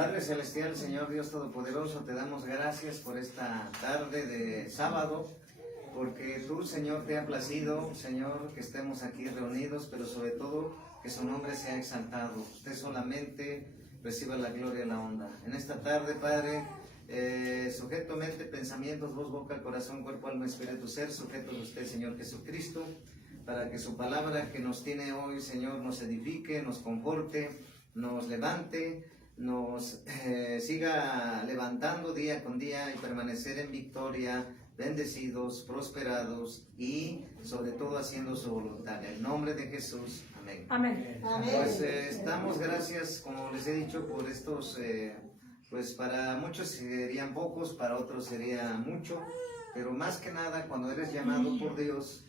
Padre Celestial, Señor Dios Todopoderoso, te damos gracias por esta tarde de sábado, porque tú, Señor, te ha placido, Señor, que estemos aquí reunidos, pero sobre todo que su nombre sea exaltado. Usted solamente reciba la gloria y la honra. En esta tarde, Padre, sujeto mente, pensamientos, voz, boca, corazón, cuerpo, alma, espíritu, ser, sujetos a usted, Señor Jesucristo, para que su palabra que nos tiene hoy, Señor, nos edifique, nos conforte, nos levante, nos siga levantando día con día y permanecer en victoria, bendecidos, prosperados y sobre todo haciendo su voluntad. En el nombre de Jesús, amén. Amén. Pues estamos, gracias, como les he dicho, por estos, pues para muchos serían pocos, para otros sería mucho, pero más que nada cuando eres llamado por Dios,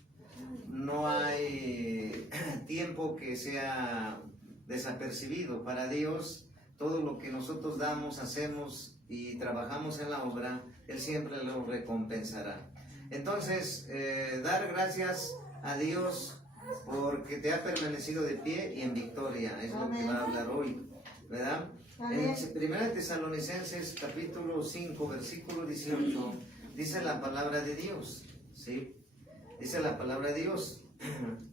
no hay tiempo que sea desapercibido. Para Dios, todo lo que nosotros damos, hacemos y trabajamos en la obra, Él siempre lo recompensará. Entonces, dar gracias a Dios porque te ha permanecido de pie y en victoria, es lo que va a hablar hoy, ¿verdad? En 1 Tesalonicenses capítulo 5, versículo 18, dice la palabra de Dios, ¿sí? Dice la palabra de Dios,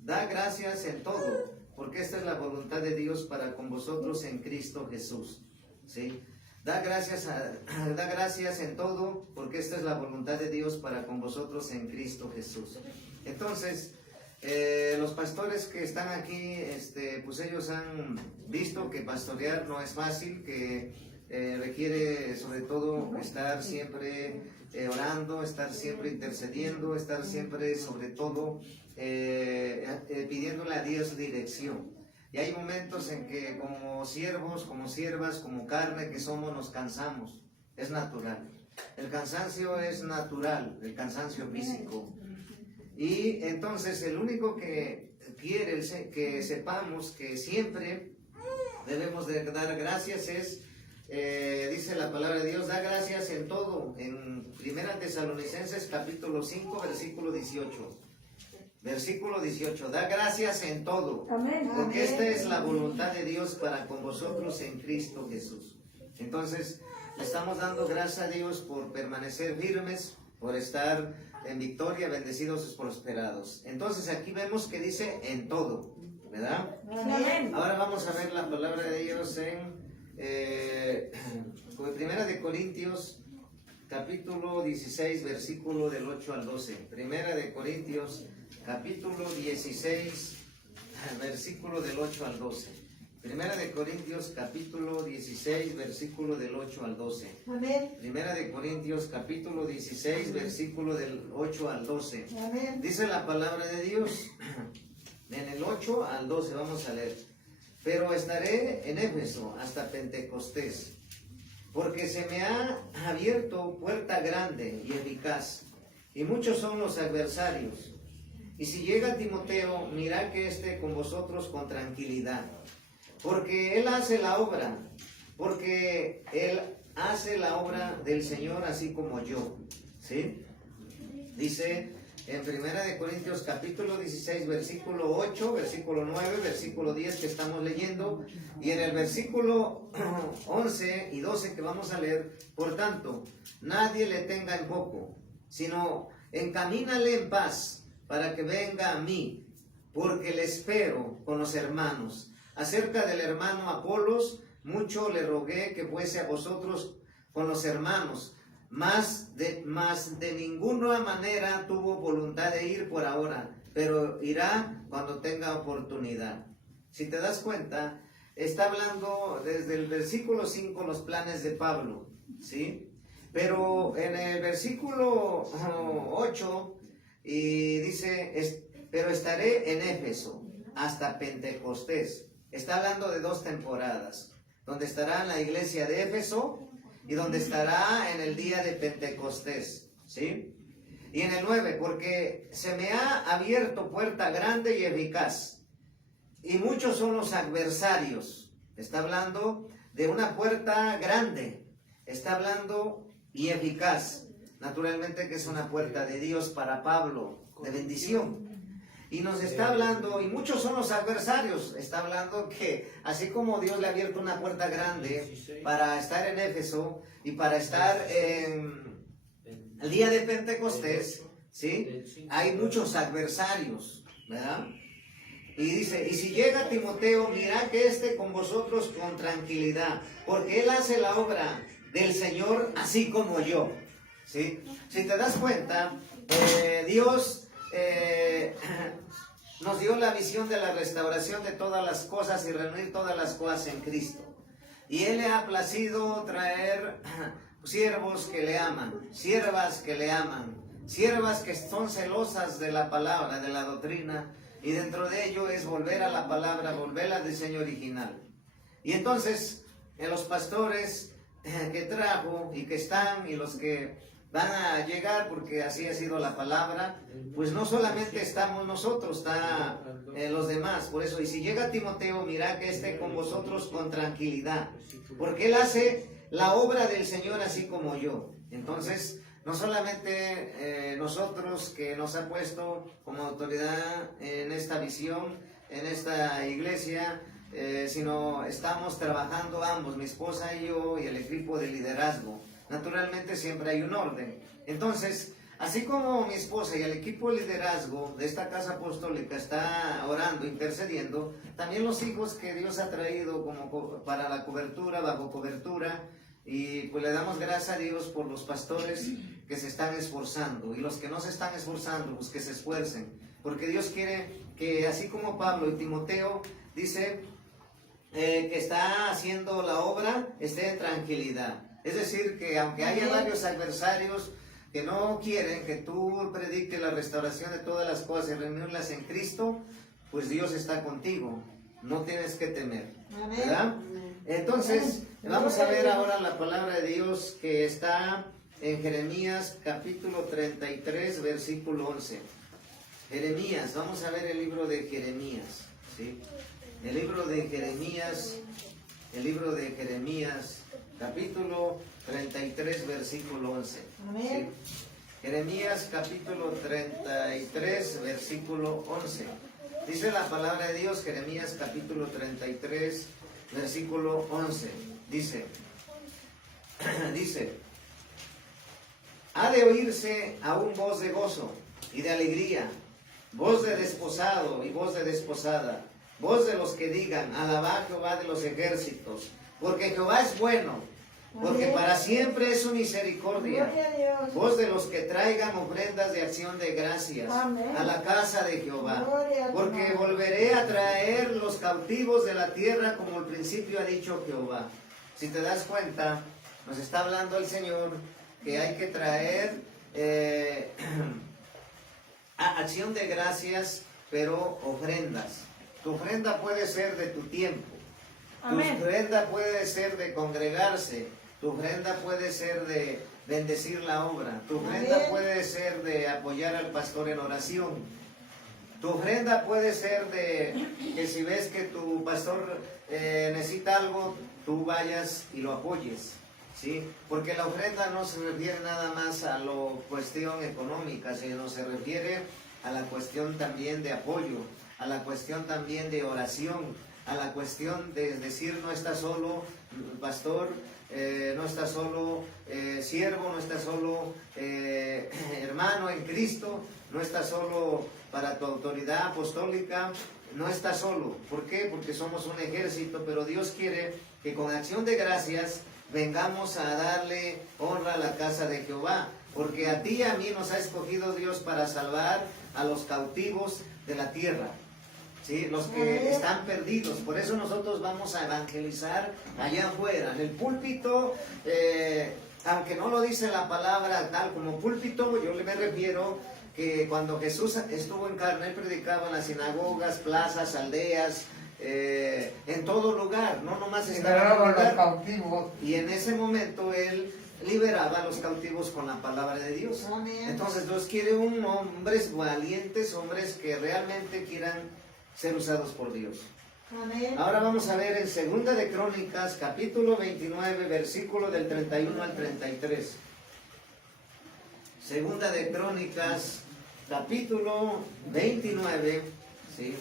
da gracias en todo, porque esta es la voluntad de Dios para con vosotros en Cristo Jesús, ¿sí? Da gracias en todo, porque esta es la voluntad de Dios para con vosotros en Cristo Jesús. Entonces, los pastores que están aquí, pues ellos han visto que pastorear no es fácil, que requiere sobre todo estar siempre orando, estar siempre intercediendo, estar siempre sobre todo pidiéndole a Dios dirección. Y hay momentos en que como siervos, como siervas, como carne que somos, nos cansamos. Es natural. El cansancio es natural, el cansancio físico. Y entonces el único que quiere que sepamos que siempre debemos de dar gracias es, dice la palabra de Dios, da gracias en todo. En 1 Tesalonicenses capítulo 5, versículo 18. Versículo 18, da gracias en todo, Amén. porque esta es la voluntad de Dios para con vosotros en Cristo Jesús. Entonces, le estamos dando gracias a Dios por permanecer firmes, por estar en victoria, bendecidos y prosperados. Entonces, aquí vemos que dice en todo, ¿verdad? Amén. Ahora vamos a ver la palabra de Dios en 1 de Corintios, capítulo 16, versículo del 8 al 12. 1 de Corintios, capítulo 16, versículo del 8 al 12. 1 de Corintios, capítulo 16, versículo del 8 al 12. Amén. 1 de Corintios, capítulo 16, versículo del 8 al 12. Amén. Dice la palabra de Dios, en el 8 al 12, vamos a leer. Pero estaré en Éfeso hasta Pentecostés, porque se me ha abierto puerta grande y eficaz, y muchos son los adversarios. Y si llega Timoteo, mirad que esté con vosotros con tranquilidad, porque él hace la obra, del Señor así como yo, ¿sí? Dice en 1 de Corintios capítulo 16, versículo 8, versículo 9, versículo 10 que estamos leyendo, y en el versículo 11 y 12 que vamos a leer, por tanto, nadie le tenga en poco, sino encamínale en paz, para que venga a mí, porque le espero con los hermanos. Acerca del hermano Apolos, mucho le rogué que fuese a vosotros con los hermanos, mas de ninguna manera tuvo voluntad de ir por ahora, pero irá cuando tenga oportunidad. Si te das cuenta, está hablando desde el versículo 5 los planes de Pablo, ¿sí? Pero en el versículo 8, y dice, pero estaré en Éfeso hasta Pentecostés. Está hablando de 2 temporadas, donde estará en la iglesia de Éfeso y donde estará en el día de Pentecostés, ¿sí? Y en el 9, porque se me ha abierto puerta grande y eficaz, y muchos son los adversarios. Está hablando de una puerta grande, está hablando y eficaz. Naturalmente que es una puerta de Dios para Pablo, de bendición. Y nos está hablando, y muchos son los adversarios, está hablando que así como Dios le ha abierto una puerta grande para estar en Éfeso y para estar en el día de Pentecostés, ¿sí? Hay muchos adversarios, ¿verdad? Y dice, y si llega Timoteo, mirad que esté con vosotros con tranquilidad, porque él hace la obra del Señor así como yo, ¿sí? Si te das cuenta, Dios nos dio la visión de la restauración de todas las cosas y reunir todas las cosas en Cristo. Y Él le ha placido traer siervos que le aman, siervas que le aman, siervas que son celosas de la palabra, de la doctrina, y dentro de ello es volver a la palabra, volver al diseño original. Y entonces, los pastores que trajo y que están y los que van a llegar, porque así ha sido la palabra, pues no solamente estamos nosotros, está los demás. Por eso, y si llega Timoteo, mirad que esté con vosotros con tranquilidad, porque él hace la obra del Señor así como yo. Entonces, no solamente nosotros que nos ha puesto como autoridad en esta visión, en esta iglesia, sino estamos trabajando ambos, mi esposa y yo, y el equipo de liderazgo. Naturalmente siempre hay un orden. Entonces, así como mi esposa y el equipo de liderazgo de esta casa apostólica está orando, intercediendo, también los hijos que Dios ha traído como para la cobertura, bajo cobertura, y pues le damos gracias a Dios por los pastores que se están esforzando, y los que no se están esforzando, pues que se esfuercen, porque Dios quiere que así como Pablo y Timoteo dice que está haciendo la obra, esté en tranquilidad. Es decir, que aunque haya varios adversarios que no quieren que tú prediques la restauración de todas las cosas y reunirlas en Cristo, pues Dios está contigo, no tienes que temer, ¿verdad? Entonces, vamos a ver ahora la palabra de Dios que está en Jeremías capítulo 33, versículo 11. Jeremías, vamos a ver el libro de Jeremías, ¿sí? El libro de Jeremías, capítulo 33, versículo 11. ¿Sí? Jeremías, capítulo 33, versículo 11. Dice la palabra de Dios, Jeremías, capítulo 33, versículo 11. Dice, ha de oírse aún voz de gozo y de alegría, voz de desposado y voz de desposada, voz de los que digan, alabad a Jehová de los ejércitos, porque Jehová es bueno, porque para siempre es su misericordia. Voz de los que traigan ofrendas de acción de gracias a la casa de Jehová, porque volveré a traer los cautivos de la tierra como al principio ha dicho Jehová. Si te das cuenta, nos está hablando el Señor que hay que traer acción de gracias, pero ofrendas. Tu ofrenda puede ser de tu tiempo. Tu ofrenda puede ser de congregarse. Tu ofrenda puede ser de bendecir la obra. Tu ofrenda puede ser de apoyar al pastor en oración. Tu ofrenda puede ser de que si ves que tu pastor necesita algo, tú vayas y lo apoyes, ¿sí? Porque la ofrenda no se refiere nada más a la cuestión económica, sino se refiere a la cuestión también de apoyo, a la cuestión también de oración, a la cuestión de decir no está solo pastor, no está solo siervo, no está solo hermano en Cristo, no está solo para tu autoridad apostólica, no está solo. ¿Por qué? Porque somos un ejército, pero Dios quiere que con acción de gracias vengamos a darle honra a la casa de Jehová, porque a ti y a mí nos ha escogido Dios para salvar a los cautivos de la tierra, ¿sí? Los que están perdidos. Por eso nosotros vamos a evangelizar allá afuera, en el púlpito, aunque no lo dice la palabra tal como púlpito, yo me refiero que cuando Jesús estuvo en carne, él predicaba en las sinagogas, plazas, aldeas, en todo lugar, no nomás estaba en un lugar. Cautivos. Y en ese momento él liberaba a los cautivos con la palabra de Dios. Amén. Entonces Dios quiere hombres valientes, hombres que realmente quieran ser usados por Dios. Amén. Ahora vamos a ver en Segunda de Crónicas, capítulo 29, versículo del 31 al 33. Segunda de Crónicas, capítulo 29, ¿sí?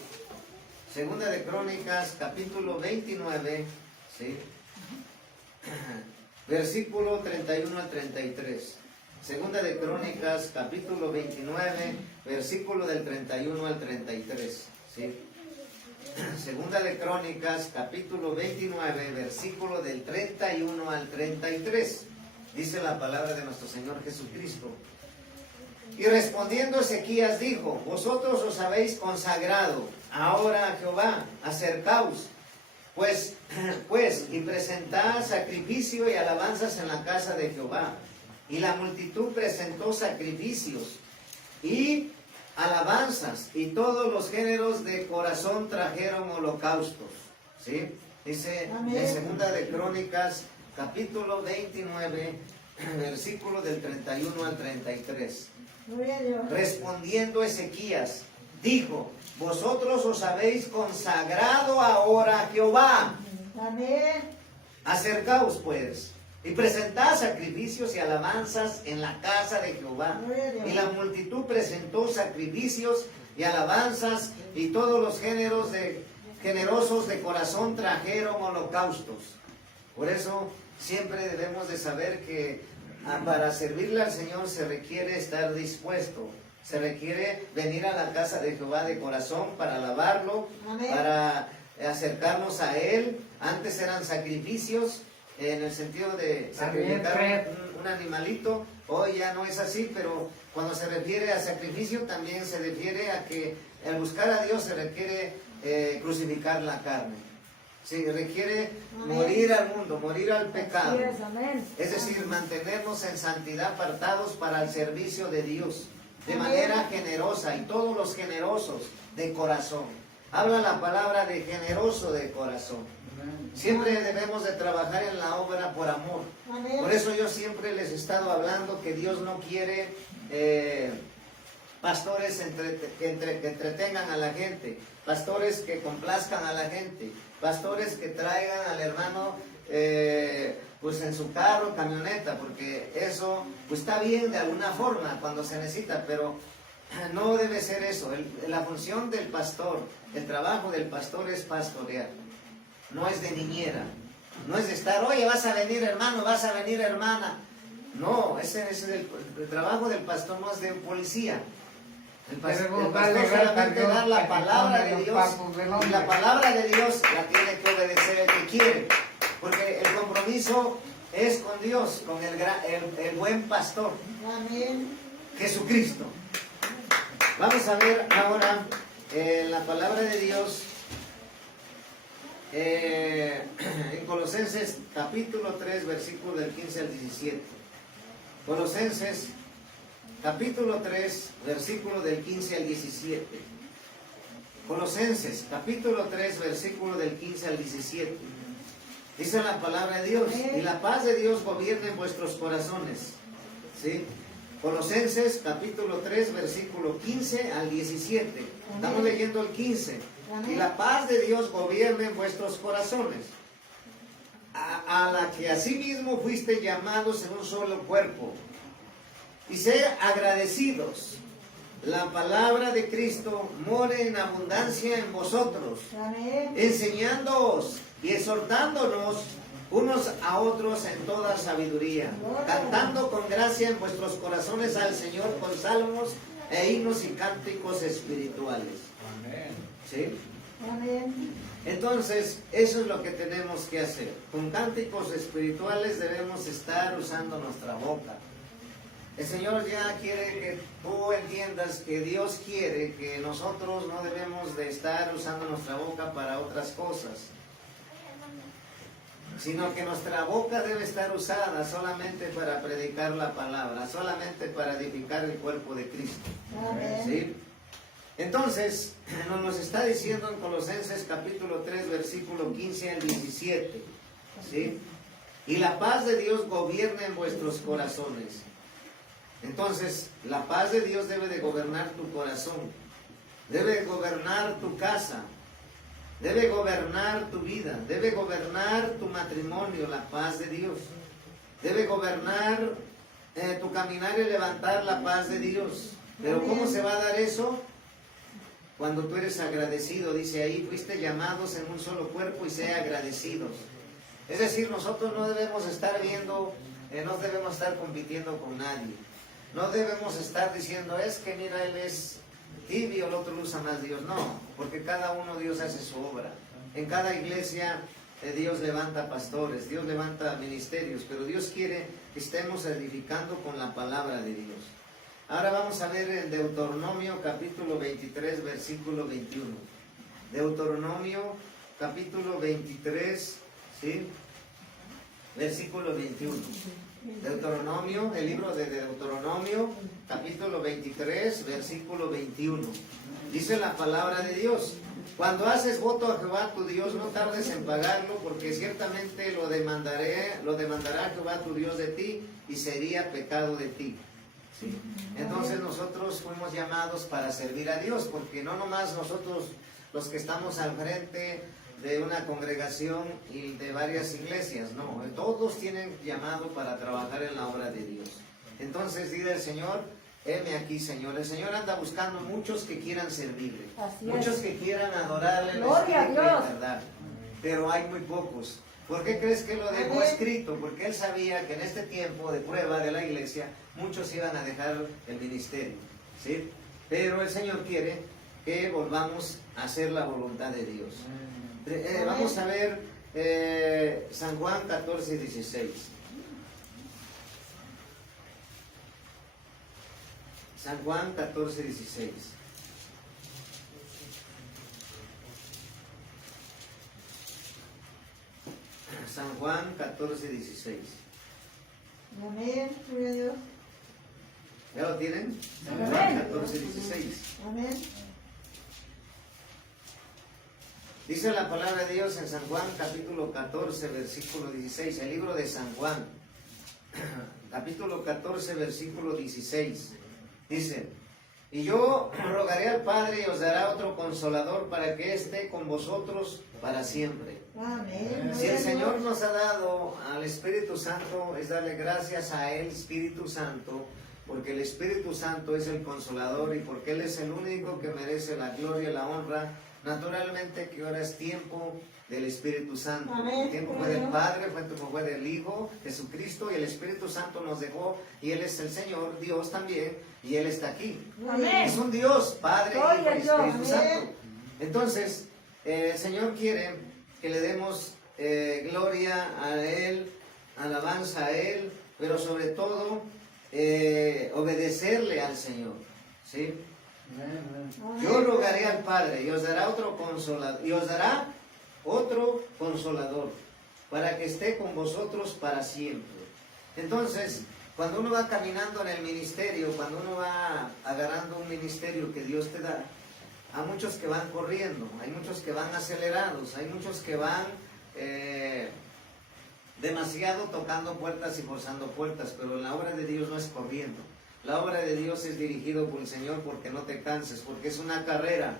Segunda de Crónicas, capítulo 29, ¿sí? Versículo 31 al 33. Segunda de Crónicas, capítulo 29, versículo del 31 al 33, ¿sí? Segunda de Crónicas, capítulo 29, versículo del 31 al 33. Dice la palabra de nuestro Señor Jesucristo. Y respondiendo Ezequías dijo: vosotros os habéis consagrado ahora a Jehová, acercaos, pues, y presentad sacrificio y alabanzas en la casa de Jehová. Y la multitud presentó sacrificios y alabanzas, y todos los géneros de corazón trajeron holocaustos. ¿Sí? Dice en Segunda de Crónicas, capítulo 29, versículo del 31 al 33. Respondiendo Ezequías, dijo: vosotros os habéis consagrado ahora a Jehová. Amén. Acercaos pues, y presentad sacrificios y alabanzas en la casa de Jehová. Y la multitud presentó sacrificios y alabanzas, y todos los generosos de corazón trajeron holocaustos. Por eso siempre debemos de saber que para servirle al Señor se requiere estar dispuesto. Se requiere venir a la casa de Jehová de corazón para alabarlo, amén, para acercarnos a Él. Antes eran sacrificios, en el sentido de sacrificar un animalito. Hoy ya no es así, pero cuando se refiere a sacrificio también se refiere a que al buscar a Dios se requiere crucificar la carne. Se requiere, amén, morir al mundo, morir al pecado. Es decir, mantenernos en santidad, apartados para el servicio de Dios, de manera generosa, y todos los generosos de corazón. Habla la palabra de generoso de corazón. Siempre debemos de trabajar en la obra por amor. Por eso yo siempre les he estado hablando que Dios no quiere pastores que entretengan a la gente, pastores que complazcan a la gente, pastores que traigan al hermano pues en su carro, camioneta, porque eso pues está bien de alguna forma cuando se necesita, pero no debe ser eso. La función del pastor, el trabajo del pastor es pastorear, no es de niñera, no es de estar: oye, vas a venir hermano, vas a venir hermana. No, ese es el trabajo del pastor, no es de policía. El pastor solamente da la palabra de Dios, y la palabra de Dios la tiene que obedecer el que quiere, porque el compromiso es con Dios, con el buen pastor, amén, Jesucristo. Vamos a ver ahora la palabra de Dios en Colosenses capítulo 3, versículo del 15 al 17. Colosenses capítulo 3, versículo del 15 al 17. Colosenses capítulo 3, versículo del 15 al 17. Dice la palabra de Dios: y la paz de Dios gobierne en vuestros corazones. ¿Sí? Colosenses capítulo 3, versículo 15 al 17. Estamos leyendo el 15. Y la paz de Dios gobierne en vuestros corazones, a la que asimismo fuiste llamados en un solo cuerpo. Y sed agradecidos. La palabra de Cristo more en abundancia en vosotros, amén, enseñándoos y exhortándonos unos a otros en toda sabiduría, cantando con gracia en vuestros corazones al Señor con salmos e himnos y cánticos espirituales. Amén. ¿Sí? Amén. Entonces, eso es lo que tenemos que hacer. Con cánticos espirituales debemos estar usando nuestra boca. El Señor ya quiere que tú entiendas que Dios quiere que nosotros no debemos de estar usando nuestra boca para otras cosas, sino que nuestra boca debe estar usada solamente para predicar la palabra, solamente para edificar el cuerpo de Cristo. ¿Sí? Entonces, nos está diciendo en Colosenses capítulo 3, versículo 15 al 17, ¿sí? Y la paz de Dios gobierna en vuestros corazones. Entonces, la paz de Dios debe de gobernar tu corazón, debe gobernar tu casa, debe gobernar tu vida, debe gobernar tu matrimonio, la paz de Dios. Debe gobernar tu caminar y levantar la paz de Dios. Pero ¿cómo se va a dar eso? Cuando tú eres agradecido, dice ahí, fuiste llamados en un solo cuerpo y sea agradecidos. Es decir, nosotros no debemos estar viendo, no debemos estar compitiendo con nadie. No debemos estar diciendo, es que mira, él es tibio, el otro lo usa más Dios. No, porque cada uno Dios hace su obra. En cada iglesia Dios levanta pastores, Dios levanta ministerios, pero Dios quiere que estemos edificando con la palabra de Dios. Ahora vamos a ver en Deuteronomio capítulo 23, versículo 21. Deuteronomio capítulo 23, ¿sí? Versículo 21. Deuteronomio, el libro de Deuteronomio, capítulo 23, versículo 21. Dice la palabra de Dios: cuando haces voto a Jehová tu Dios, no tardes en pagarlo, porque ciertamente lo demandará Jehová tu Dios de ti, y sería pecado de ti. ¿Sí? Entonces nosotros fuimos llamados para servir a Dios, porque no nomás nosotros los que estamos al frente de una congregación y de varias iglesias, no, todos tienen llamado para trabajar en la obra de Dios. Entonces dice el Señor, heme aquí, Señor. El Señor anda buscando muchos que quieran servirle, muchos que quieran adorarle en espíritu y en verdad, pero hay muy pocos. ¿Por qué crees que lo dejó escrito? Porque Él sabía que en este tiempo de prueba de la iglesia muchos iban a dejar el ministerio, ¿sí? Pero el Señor quiere que volvamos a hacer la voluntad de Dios. Vamos a ver San Juan 14, 16. San Juan 14, 16. San Juan 14, 16. Amén, gloria a Dios. ¿Ya lo tienen? San Amén. Juan 14, 16. Amén. Dice la palabra de Dios en San Juan capítulo 14, versículo 16. El libro de San Juan, capítulo 14, versículo 16. Dice: y yo rogaré al Padre y os dará otro consolador para que esté con vosotros para siempre. Amén. Si el Señor nos ha dado al Espíritu Santo, es darle gracias a Él, Espíritu Santo, porque el Espíritu Santo es el consolador y porque Él es el único que merece la gloria y la honra. Naturalmente que ahora es tiempo del Espíritu Santo. Amén. El tiempo fue del Padre, fue del Hijo, Jesucristo, y el Espíritu Santo nos dejó, y Él es el Señor, Dios también, y Él está aquí. Amén. Es un Dios, Padre, Hijo y Espíritu Amén. Santo. Entonces, el Señor quiere que le demos gloria a Él, alabanza a Él, pero sobre todo obedecerle al Señor, ¿sí? Yo rogaré al Padre y os dará otro consolador para que esté con vosotros para siempre. Entonces, cuando uno va caminando en el ministerio, cuando uno va agarrando un ministerio que Dios te da, hay muchos que van corriendo, hay muchos que van acelerados, hay muchos que van demasiado tocando puertas y forzando puertas, pero la obra de Dios no es corriendo. La obra de Dios es dirigido por el Señor porque no te canses, porque es una carrera,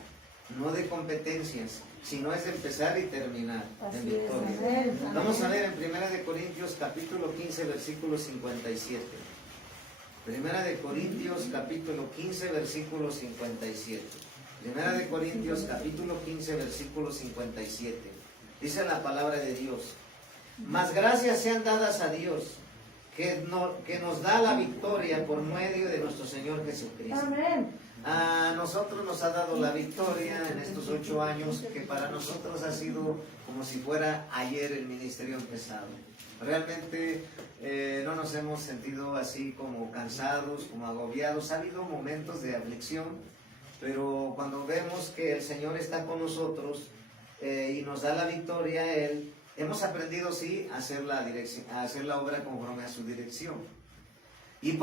no de competencias, sino es de empezar y terminar en victoria. Vamos a ver en 1 Corintios capítulo 15, versículo 57. 1 Corintios capítulo 15, versículo 57. 1 Corintios capítulo 15, versículo 57. Dice la palabra de Dios: mas gracias sean dadas a Dios, que nos da la victoria por medio de nuestro Señor Jesucristo. Amén. A nosotros nos ha dado la victoria en estos 8 años, que para nosotros ha sido como si fuera ayer el ministerio empezado. Realmente no nos hemos sentido así como cansados, como agobiados. Ha habido momentos de aflicción, pero cuando vemos que el Señor está con nosotros y nos da la victoria a Él, hemos aprendido, sí, a hacer la obra conforme a su dirección. Y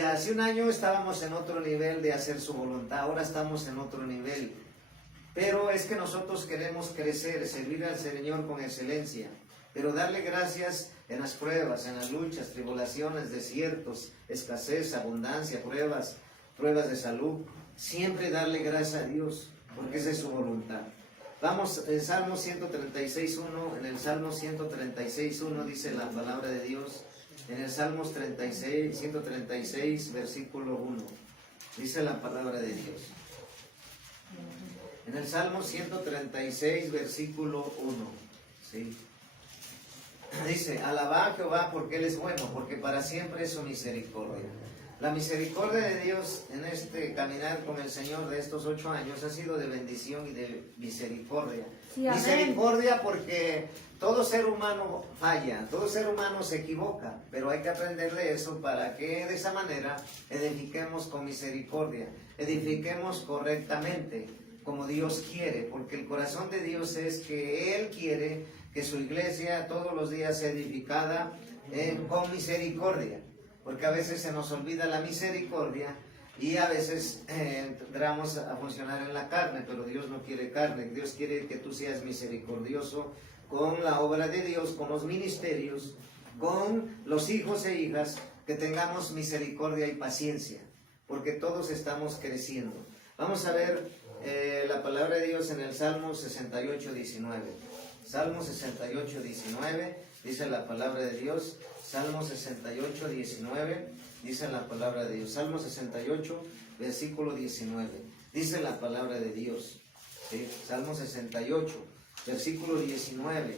hace un año estábamos en otro nivel de hacer su voluntad, ahora estamos en otro nivel. Pero es que nosotros queremos crecer, servir al Señor con excelencia, pero darle gracias en las pruebas, en las luchas, tribulaciones, desiertos, escasez, abundancia, pruebas de salud. Siempre darle gracias a Dios, porque esa es su voluntad. Vamos en Salmo 136.1, en el Salmo 136.1 dice la palabra de Dios, en el Salmo 136, versículo 1. Dice la palabra de Dios. En el Salmo 136, versículo 1. ¿Sí? Dice, alabad a Jehová porque Él es bueno, porque para siempre es su misericordia. La misericordia de Dios en este caminar con el Señor de estos 8 años ha sido de bendición y de misericordia. Sí, amén. Misericordia porque todo ser humano falla, todo ser humano se equivoca, pero hay que aprender de eso para que de esa manera edifiquemos con misericordia, edifiquemos correctamente, como Dios quiere, porque el corazón de Dios es que Él quiere que su iglesia todos los días sea edificada con misericordia, porque a veces se nos olvida la misericordia y a veces entramos a funcionar en la carne, pero Dios no quiere carne. Dios quiere que tú seas misericordioso con la obra de Dios, con los ministerios, con los hijos e hijas, que tengamos misericordia y paciencia, porque todos estamos creciendo. Vamos a ver la palabra de Dios en el Salmo 68, 19. Salmo 68, 19, dice la palabra de Dios. Salmo 68, 19, dice la palabra de Dios. Salmo 68, versículo 19, dice la palabra de Dios. ¿Sí? Salmo 68, versículo 19,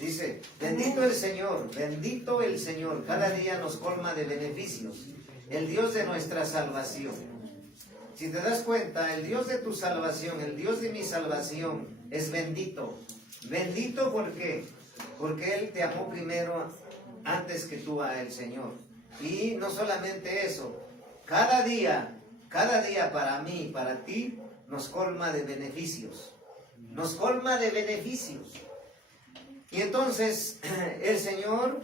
dice, bendito el Señor, cada día nos colma de beneficios, el Dios de nuestra salvación. Si te das cuenta, el Dios de tu salvación, el Dios de mi salvación, es bendito. Bendito, ¿por qué? Porque Él te amó primero antes que tú a el Señor. Y no solamente eso, cada día para mí, para ti, nos colma de beneficios. Nos colma de beneficios. Y entonces, el Señor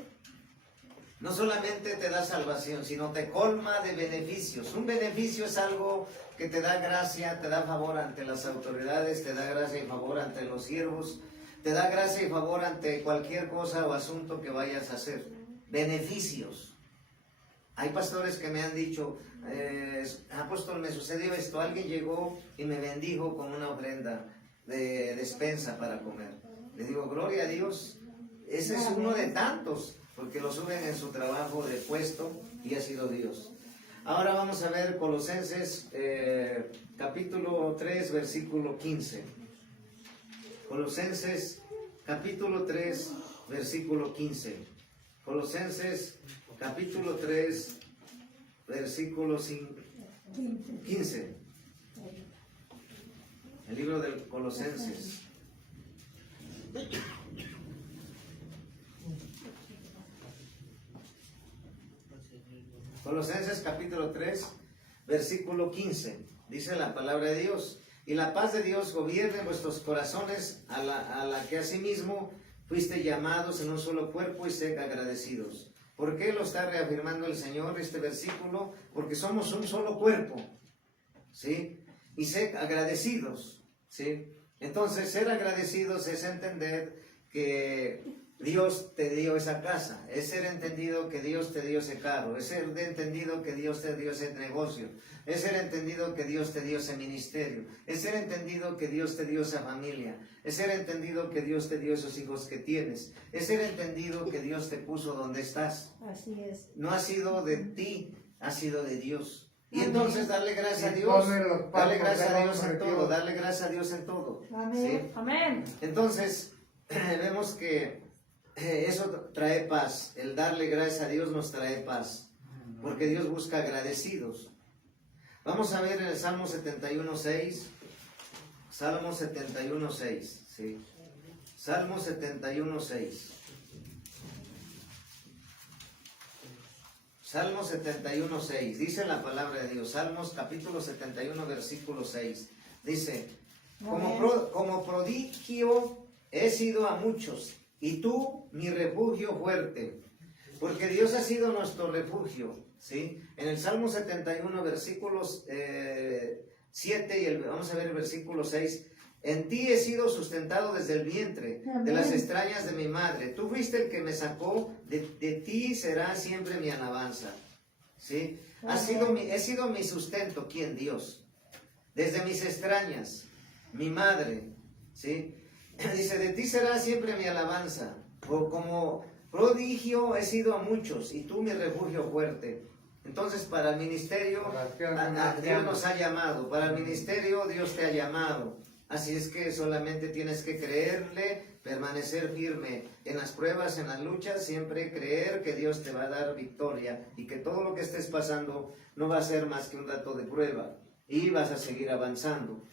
no solamente te da salvación, sino te colma de beneficios. Un beneficio es algo que te da gracia, te da favor ante las autoridades, te da gracia y favor ante los siervos, te da gracia y favor ante cualquier cosa o asunto que vayas a hacer. Beneficios. Hay pastores que me han dicho, apóstol, me sucedió esto, alguien llegó y me bendijo con una ofrenda de despensa para comer. Le digo, gloria a Dios, ese es uno de tantos, porque lo suben en su trabajo de puesto y ha sido Dios. Ahora vamos a ver Colosenses capítulo 3, versículo 15. Colosenses capítulo 3, versículo 15. Colosenses capítulo 3, versículo 15. El libro de Colosenses. Colosenses capítulo 3, versículo 15. Dice la palabra de Dios. Y la paz de Dios gobierne en vuestros corazones, a la que asimismo fuiste llamados en un solo cuerpo, y sed agradecidos. ¿Por qué lo está reafirmando el Señor este versículo? Porque somos un solo cuerpo, ¿sí? Y sed agradecidos, ¿sí? Entonces, ser agradecidos es entender que Dios te dio esa casa, es ser entendido que Dios te dio ese carro, es ser entendido que Dios te dio ese negocio, es ser entendido que Dios te dio ese ministerio, es ser entendido que Dios te dio esa familia, es ser entendido que Dios te dio esos hijos que tienes, es ser entendido que Dios te puso donde estás. Así es. No ha sido de ti, ha sido de Dios. Y Amén. entonces darle gracias a Dios, darle gracias a Dios en todo, darle gracias a Dios en todo. Amén. ¿Sí? Amén. Entonces, vemos que eso trae paz. El darle gracias a Dios nos trae paz, porque Dios busca agradecidos. Vamos a ver en el Salmo 71.6. Salmo 71.6, ¿sí? Salmo 71.6. Salmo 71.6. Dice la palabra de Dios. Salmos capítulo 71, versículo 6. Dice, como prodigio he sido a muchos, y tú mi refugio fuerte. Porque Dios ha sido nuestro refugio, ¿sí? En el Salmo 71, versículos 7, y vamos a ver el versículo 6. En ti he sido sustentado desde el vientre, de las extrañas de mi madre. Tú fuiste el que me sacó, de ti será siempre mi alabanza, ¿sí? He sido mi sustento, ¿quién? Dios. Desde mis extrañas, mi madre, ¿sí? Dice, de ti será siempre mi alabanza. Como prodigio he sido a muchos, y tú mi refugio fuerte. Entonces, para el ministerio, Dios nos ha llamado. Para el ministerio, Dios te ha llamado. Así es que solamente tienes que creerle, permanecer firme en las pruebas, en las luchas, siempre creer que Dios te va a dar victoria y que todo lo que estés pasando no va a ser más que un dato de prueba y vas a seguir avanzando.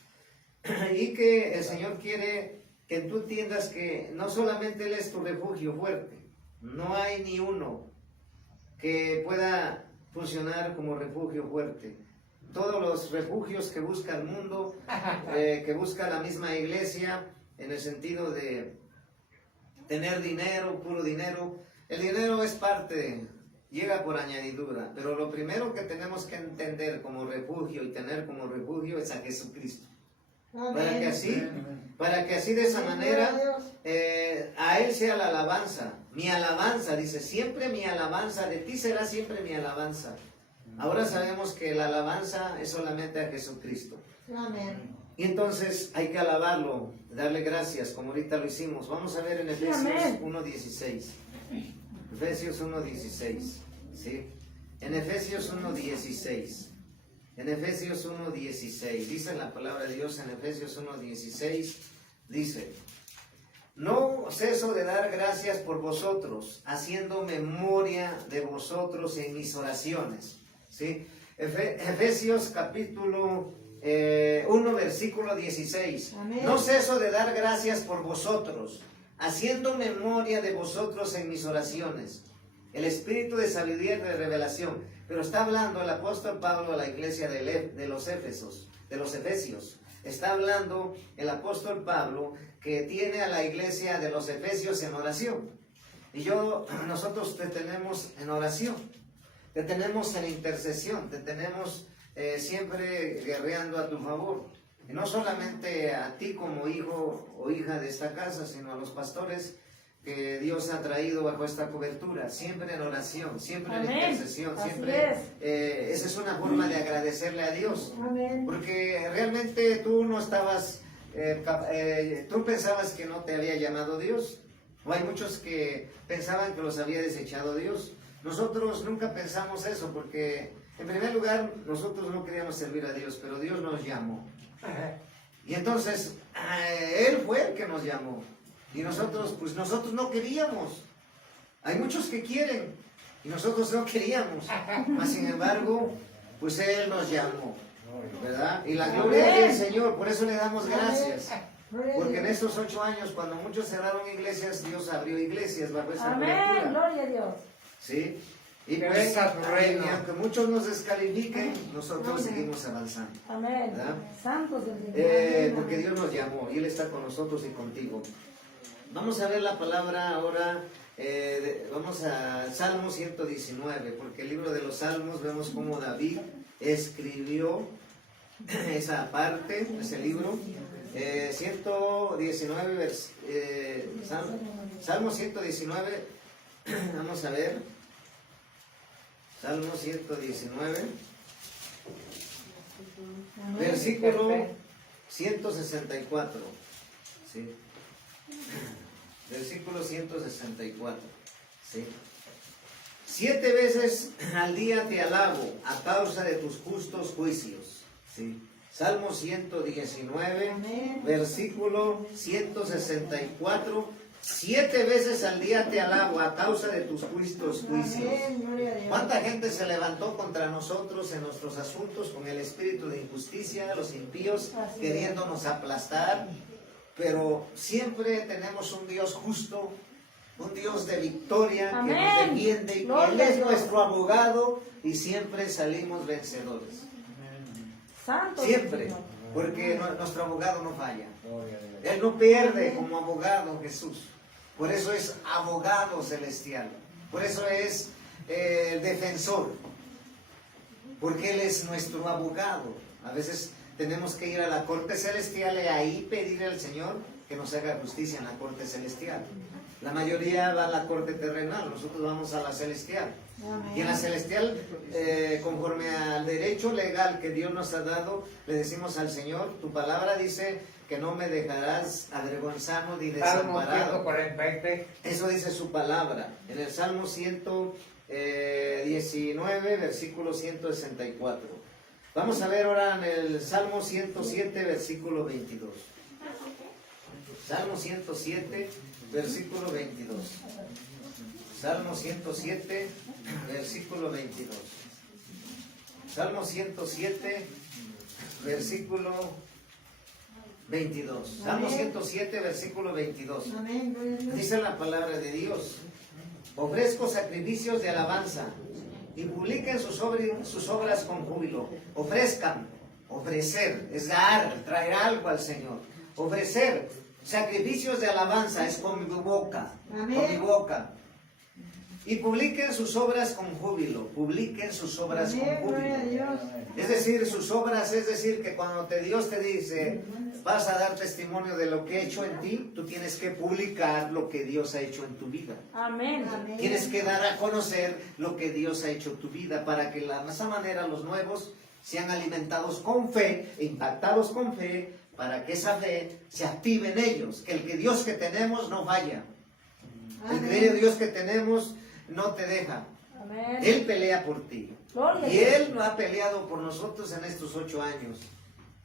Y que el Señor quiere que tú entiendas que no solamente Él es tu refugio fuerte, no hay ni uno que pueda funcionar como refugio fuerte. Todos los refugios que busca el mundo, que busca la misma iglesia, en el sentido de tener dinero, puro dinero, el dinero es parte, llega por añadidura, pero lo primero que tenemos que entender como refugio y tener como refugio es a Jesucristo. Para que así de esa manera a Él sea la alabanza, mi alabanza, dice, siempre mi alabanza, de ti será siempre mi alabanza. Ahora sabemos que la alabanza es solamente a Jesucristo. Amén. Y entonces hay que alabarlo, darle gracias, como ahorita lo hicimos. Vamos a ver en Efesios 1:16. Efesios 1:16, ¿sí? En Efesios 1:16. En Efesios 1:16, dice la palabra de Dios en Efesios 1:16, dice: no ceso de dar gracias por vosotros, haciendo memoria de vosotros en mis oraciones. ¿Sí? Efesios capítulo 1, versículo 16. Amén. No ceso de dar gracias por vosotros, haciendo memoria de vosotros en mis oraciones. El espíritu de sabiduría y de revelación. Pero está hablando el apóstol Pablo a la iglesia de los Efesios. Está hablando el apóstol Pablo que tiene a la iglesia de los Efesios en oración. Y nosotros te tenemos en oración, te tenemos en intercesión, te tenemos siempre guerreando a tu favor. Y no solamente a ti como hijo o hija de esta casa, sino a los pastores que Dios ha traído bajo esta cobertura, siempre en oración, siempre en intercesión, siempre. Esa es una forma de agradecerle a Dios. Amén. Porque realmente tú no estabas, tú pensabas que no te había llamado Dios, o hay muchos que pensaban que los había desechado Dios. Nosotros nunca pensamos eso, porque en primer lugar nosotros no queríamos servir a Dios, pero Dios nos llamó. Y entonces Él fue el que nos llamó. Y nosotros no queríamos. Hay muchos que quieren y nosotros no queríamos. Mas sin embargo, pues Él nos llamó, ¿verdad? Y la gloria es del Señor, por eso le damos gracias. Porque en estos 8 años, cuando muchos cerraron iglesias, Dios abrió iglesias bajo esa cobertura. Amén, gloria a Dios. ¿Sí? Y pues, y aunque muchos nos descalifiquen, nosotros seguimos avanzando. Amén. ¿Verdad? Santos del Señor. Porque Dios nos llamó y Él está con nosotros y contigo. Vamos a ver la palabra ahora, vamos a Salmo 119, porque el libro de los Salmos vemos cómo David escribió esa parte, ese libro. 119, Salmo 119, vamos a ver, Salmo 119, versículo 164, ¿sí? Versículo 164, ¿sí? 7 veces al día te alabo a causa de tus justos juicios, ¿sí? Salmo 119, amén. Versículo 164, 7 veces al día te alabo a causa de tus justos juicios. ¿Cuánta gente se levantó contra nosotros en nuestros asuntos con el espíritu de injusticia, los impíos queriéndonos aplastar? Pero siempre tenemos un Dios justo, un Dios de victoria, amén, que nos defiende y que Él es nuestro abogado y siempre salimos vencedores. Santo siempre, porque nuestro abogado no falla. Él no pierde como abogado, Jesús. Por eso es abogado celestial. Por eso es defensor. Porque Él es nuestro abogado. A veces tenemos que ir a la corte celestial y ahí pedir al Señor que nos haga justicia en la corte celestial. La mayoría va a la corte terrenal, nosotros vamos a la celestial. Amén. Y en la celestial, conforme al derecho legal que Dios nos ha dado, le decimos al Señor, tu palabra dice que no me dejarás avergonzado ni desamparado. Salmo 143. Eso dice su palabra. En el Salmo 143, 19, versículo 164. Vamos a ver ahora en el Salmo 107, versículo 22. Salmo 107, versículo 22. Salmo 107, versículo 22. Salmo 107, versículo 22. Salmo 107, versículo 22. Amén. Gloria a Dios. Dice la palabra de Dios: ofrezco sacrificios de alabanza y publiquen sus obras con júbilo. Ofrezcan, ofrecer, es dar, traer algo al Señor. Ofrecer sacrificios de alabanza es con mi boca, Amén. con mi boca. Y publiquen sus obras con júbilo, publiquen sus obras con Amén. Gloria a júbilo. Dios. Es decir, sus obras, es decir, que cuando Dios te dice, vas a dar testimonio de lo que he hecho en ti, tú tienes que publicar lo que Dios ha hecho en tu vida. Amén. Amén. Tienes que dar a conocer lo que Dios ha hecho en tu vida para que de esa manera los nuevos sean alimentados con fe, impactados con fe, para que esa fe se active en ellos, que el que Dios que tenemos no falla. El Amén. que Dios que tenemos no te deja. Amén. Él pelea por ti. Gloria a Y Dios. Él no ha peleado por nosotros en estos 8 años.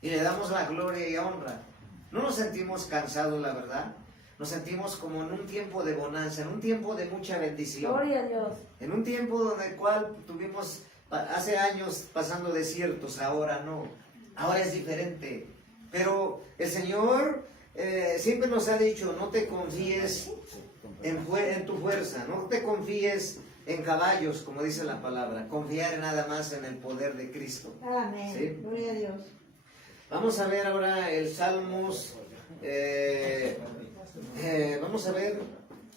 Y le damos la gloria y honra. No nos sentimos cansados, la verdad. Nos sentimos como en un tiempo de bonanza, en un tiempo de mucha bendición. Gloria a Dios. En un tiempo donde el cual tuvimos hace años pasando desiertos, ahora no. Ahora es diferente. Pero el Señor siempre nos ha dicho, no te confíes en tu fuerza, no te confíes en caballos, como dice la palabra. Confiar nada más en el poder de Cristo. Amén. ¿Sí? Gloria a Dios. Vamos a ver ahora el Salmos, vamos a ver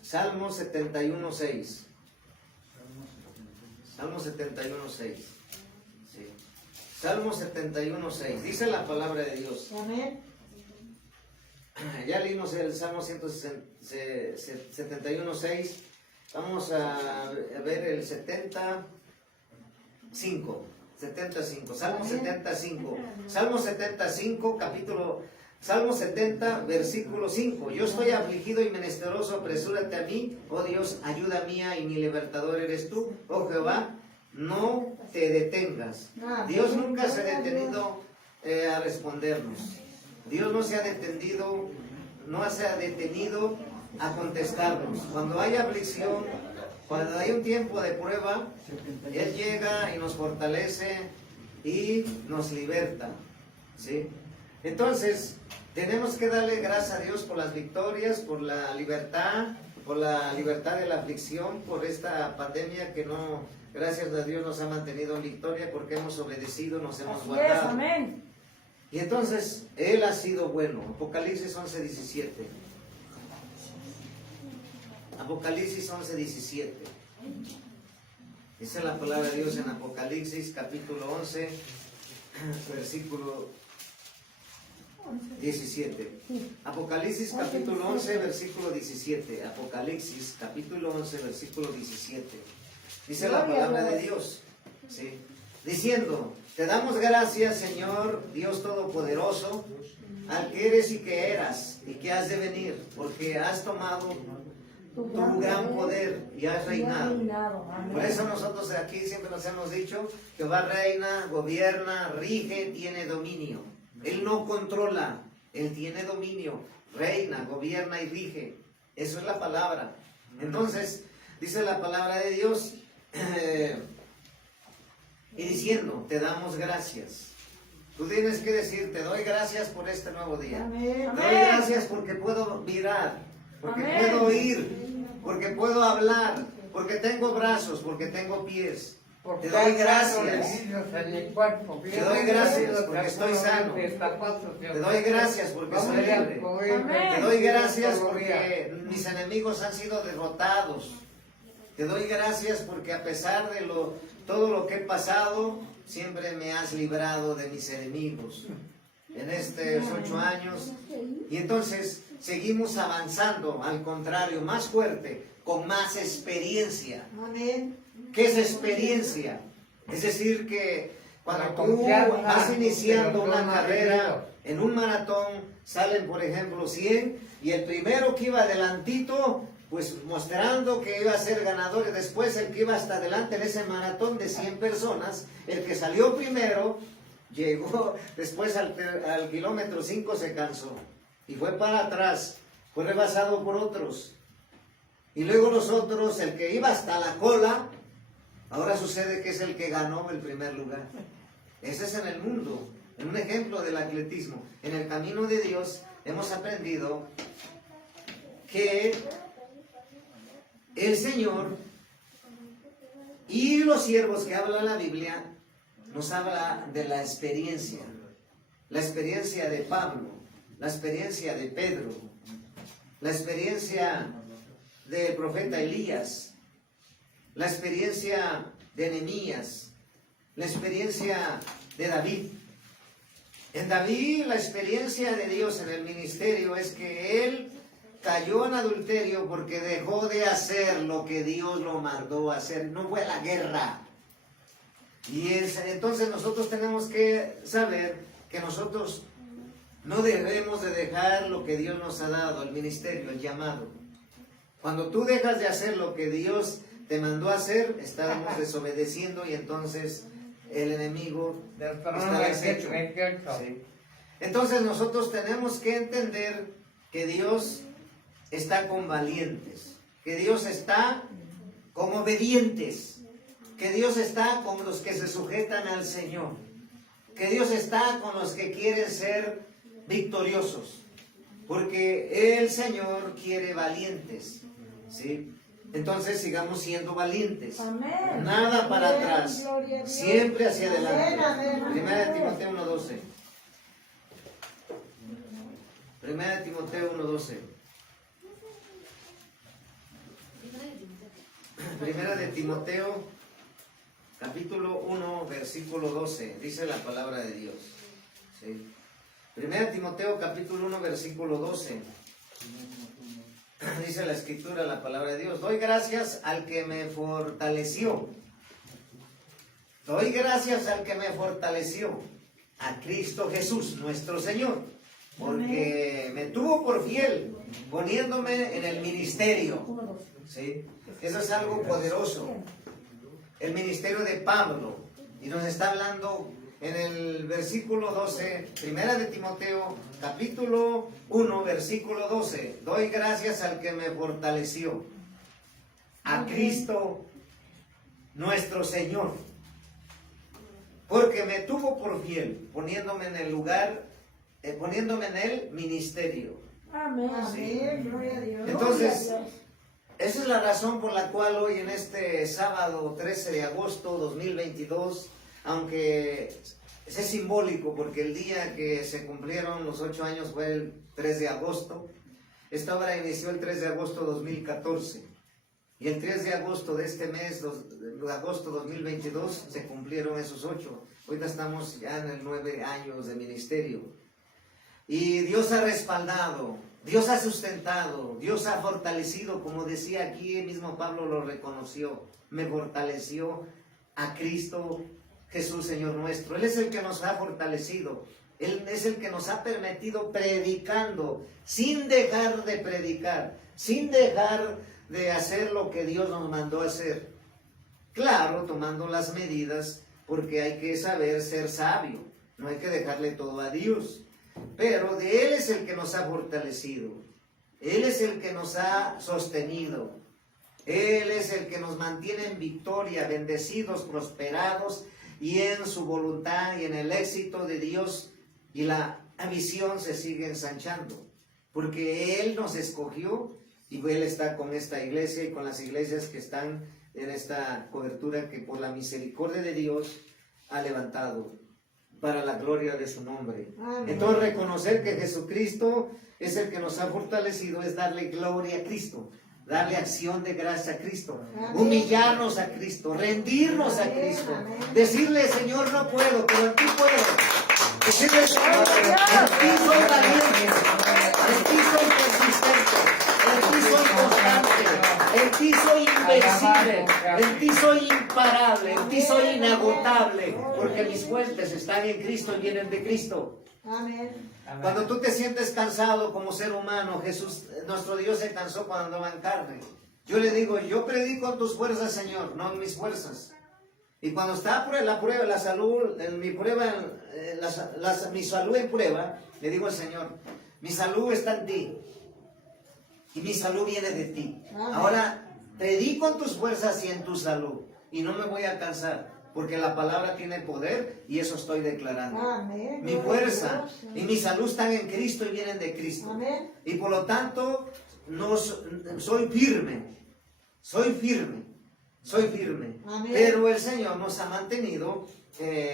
Salmos 71.6. Salmos 71.6. Sí. Salmos 71.6. Dice la palabra de Dios. Amén. Ya leímos el Salmo 71.6. Vamos a ver el 75. 75. Salmo 75. Salmo 75, Salmo 70, versículo 5. Yo estoy afligido y menesteroso, apresúrate a mí, oh Dios, ayuda mía y mi libertador eres tú, oh Jehová, no te detengas. Amén. Dios nunca se ha detenido a respondernos. Dios no se ha detenido a contestarnos. Cuando hay aflicción, cuando hay un tiempo de prueba, Él llega y nos fortalece y nos liberta. ¿Sí? Entonces, tenemos que darle gracias a Dios por las victorias, por la libertad de la aflicción, por esta pandemia que no, gracias a Dios, nos ha mantenido en victoria porque hemos obedecido, nos hemos Así es. guardado. Amén. Y entonces, Él ha sido bueno. Apocalipsis 11:17. Apocalipsis 11:17. Dice la palabra de Dios en Apocalipsis capítulo 11, versículo 17. Apocalipsis capítulo 11, versículo 17. Apocalipsis capítulo 11, versículo 17. Dice la palabra de Dios, ¿sí? Diciendo, te damos gracias, Señor, Dios Todopoderoso, al que eres y que eras y que has de venir, porque has tomado tu gran poder y has reinado. Amén. Por eso nosotros aquí siempre nos hemos dicho, Jehová reina, gobierna, rige, tiene dominio. Él no controla, Él tiene dominio, reina, gobierna y rige. Eso es la palabra. Entonces, dice la palabra de Dios, y diciendo, te damos gracias. Tú tienes que decir, te doy gracias por este nuevo día. Amén. Te doy gracias porque puedo mirar, porque Amén. puedo oír, porque puedo hablar, porque tengo brazos, porque tengo pies. Te doy gracias. Te doy gracias porque estoy sano. Te doy gracias porque soy libre. Te doy gracias porque mis enemigos han sido derrotados. Te doy gracias porque a pesar de todo lo que he pasado, siempre me has librado de mis enemigos en estos 8 años. Y entonces seguimos avanzando, al contrario, más fuerte, con más experiencia. Amén. ¿Qué es experiencia? Es decir, que cuando tú vas iniciando una carrera, en un maratón salen, por ejemplo, 100, y el primero que iba adelantito pues mostrando que iba a ser ganador, y después el que iba hasta adelante en ese maratón de 100 personas, el que salió primero, llegó después al kilómetro 5, se cansó y fue para atrás, fue rebasado por otros. Y luego los otros, el que iba hasta la cola, ahora sucede que es el que ganó el primer lugar. Ese es en el mundo, en un ejemplo del atletismo. En el camino de Dios hemos aprendido que el Señor y los siervos que habla la Biblia nos habla de la experiencia de Pablo, la experiencia de Pedro, la experiencia del profeta Elías, la experiencia de Nehemías, la experiencia de David. En David, la experiencia de Dios en el ministerio es que él cayó en adulterio porque dejó de hacer lo que Dios lo mandó a hacer. No fue a la guerra. Y entonces nosotros tenemos que saber que nosotros no debemos de dejar lo que Dios nos ha dado, el ministerio, el llamado. Cuando tú dejas de hacer lo que Dios te mandó a hacer, estamos desobedeciendo y entonces el enemigo está deshecho. Sí. Entonces nosotros tenemos que entender que Dios está con valientes, que Dios está con obedientes, que Dios está con los que se sujetan al Señor, que Dios está con los que quieren ser victoriosos, porque el Señor quiere valientes, ¿sí? Entonces sigamos siendo valientes. Amén. Nada para Amén. atrás, Gloria a Dios. siempre hacia adelante. Amén, amén, Primera de amén. Timoteo 1:12. Primera de Timoteo 1:12. Primera de Timoteo, capítulo 1, versículo 12. Dice la palabra de Dios. ¿Sí? Primera de Timoteo, capítulo 1, versículo 12. Dice la escritura, la palabra de Dios: doy gracias al que me fortaleció. Doy gracias al que me fortaleció, a Cristo Jesús, nuestro Señor, porque me tuvo por fiel, poniéndome en el ministerio. ¿Sí? Eso es algo poderoso. El ministerio de Pablo. Y nos está hablando en el versículo 12, Primera de Timoteo, capítulo 1, versículo 12. Doy gracias al que me fortaleció, a Cristo nuestro Señor, porque me tuvo por fiel, poniéndome en el lugar, poniéndome en el ministerio. Amén. Sí. Amén. Gloria a Dios. Entonces, Gloria a Dios. esa es la razón por la cual hoy en este sábado 13 de agosto 2022, aunque es simbólico porque el día que se cumplieron los 8 años fue el 3 de agosto, esta obra inició el 3 de agosto 2014 y el 3 de agosto de este mes, de agosto 2022, se cumplieron esos 8. Ahorita estamos ya en el 9 años de ministerio y Dios ha respaldado, Dios ha sustentado, Dios ha fortalecido, como decía aquí mismo Pablo lo reconoció, me fortaleció a Cristo Jesús, Señor nuestro. Él es el que nos ha fortalecido, Él es el que nos ha permitido predicando, sin dejar de predicar, sin dejar de hacer lo que Dios nos mandó a hacer. Claro, tomando las medidas, porque hay que saber ser sabio, no hay que dejarle todo a Dios. Pero de Él es el que nos ha fortalecido, Él es el que nos ha sostenido, Él es el que nos mantiene en victoria, bendecidos, prosperados y en su voluntad y en el éxito de Dios, y la visión se sigue ensanchando, porque Él nos escogió y Él está con esta iglesia y con las iglesias que están en esta cobertura que por la misericordia de Dios ha levantado para la gloria de su nombre. Amén. Entonces reconocer que Jesucristo es el que nos ha fortalecido, es darle gloria a Cristo, darle acción de gracia a Cristo, Amén. humillarnos a Cristo, rendirnos a Amén, Cristo, amén. decirle: Señor, no puedo, pero en ti puedo. Decirle: Señor, en ti soy valiente, en ti soy persistente, en ti soy constante, en ti soy invencible, en ti soy imparable, en ti soy inagotable, porque mis fuentes están en Cristo y vienen de Cristo. Amén. Cuando tú te sientes cansado como ser humano, Jesús, nuestro Dios se cansó cuando andaba en carne. Yo le digo, yo predico en tus fuerzas, Señor, no en mis fuerzas. Y cuando está la prueba, la salud, mi prueba, mi salud en prueba, le digo al Señor, mi salud está en ti. Y mi salud viene de ti. Amén. Ahora, predico en tus fuerzas y en tu salud. Y no me voy a cansar, porque la palabra tiene poder y eso estoy declarando. Amén. Mi fuerza y mi salud están en Cristo y vienen de Cristo. Amén. Y por lo tanto, no soy firme. Soy firme. Soy firme. Amén. Pero el Señor nos ha mantenido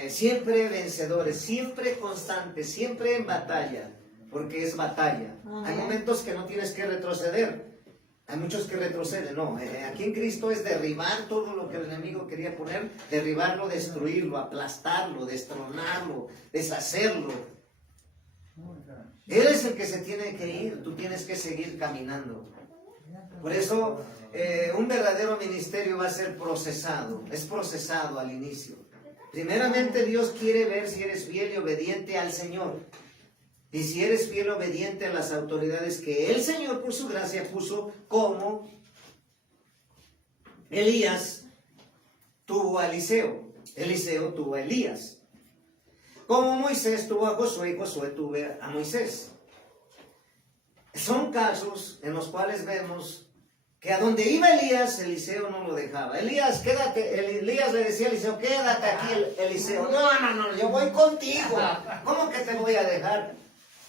siempre vencedores, siempre constantes, siempre en batalla. Porque es batalla. Amén. Hay momentos que no tienes que retroceder. Hay muchos que retroceden. No, aquí en Cristo es derribar todo lo que el enemigo quería poner. Derribarlo, destruirlo, aplastarlo, destronarlo, deshacerlo. Él es el que se tiene que ir. Tú tienes que seguir caminando. Por eso, un verdadero ministerio va a ser procesado. Es procesado al inicio. Primeramente, Dios quiere ver si eres fiel y obediente al Señor. Y si eres fiel y obediente a las autoridades que el Señor por su gracia puso, como Elías tuvo a Eliseo. Eliseo tuvo a Elías. Como Moisés tuvo a Josué y Josué tuvo a Moisés. Son casos en los cuales vemos que a donde iba Elías, Eliseo no lo dejaba. Elías, quédate. Elías le decía a Eliseo, quédate aquí, Eliseo. No, yo voy contigo. ¿Cómo que te voy a dejar?